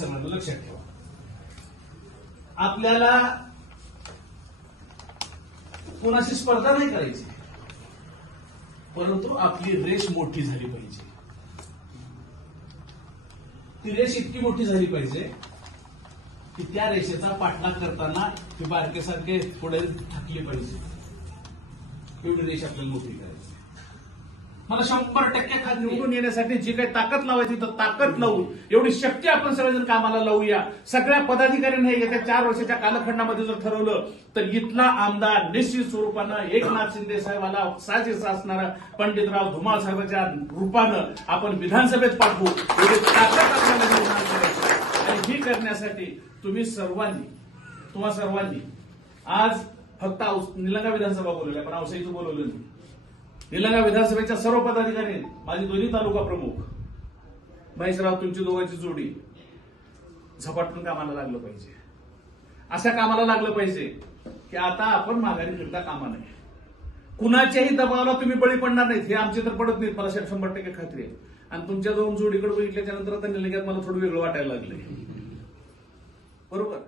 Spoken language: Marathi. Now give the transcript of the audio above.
सर्वांना लक्षात ठेवा. आपल्याला कोणाशी स्पर्धा नाही करायची, परंतु आपली रेष मोठी झाली पाहिजे. ती रेष इतकी मोठी झाली पाहिजे की त्या रेषेचा पाठलाग करताना ती बारकेसारखे पुढे थकली पाहिजे. एवढी रेष आपल्याला मोठी करायची. मला 100% खात्री निवडून येण्यासाठी जी काही ताकद लावायची तर ताकद लावू, एवढी शक्ती आपण सगळेजण कामाला लावूया. सगळ्या पदाधिकाऱ्यांनी येत्या 4 वर्षाच्या कालखंडामध्ये जर ठरवलं तर इथला आमदार निश्चित स्वरूपानं एकनाथ शिंदे साहेबाला साजेसा असणारा पंडितराव धुमाळ साहेबांच्या रूपानं आपण विधानसभेत पाठवू. एवढी ताकद आपल्याला निर्माण करायची. आणि ही करण्यासाठी तुम्हा सर्वांनी आज फक्त निलंगा विधानसभा बोलवल्या, पण औसाईचं बोलवलं नाही. निलंगा विधानसभेच्या सर्व पदाधिकारी, माझी दोन्ही तालुका प्रमुख, महेशराव तुमची दोघांची जोडी झपाटून कामाला लागलं पाहिजे. अशा कामाला लागलं पाहिजे की आता आपण माघारी फिरता कामा नये. कुणाच्याही दबावाला तुम्ही बळी पडणार नाहीत, हे आमचे तर पडत नाहीत, मला 100% खात्री आहे. आणि तुमच्या दोन जोडीकडे बघितल्याच्या नंतर आता निलंग्यात मला थोडं वेगळं वाटायला लागलंय. बरोबर.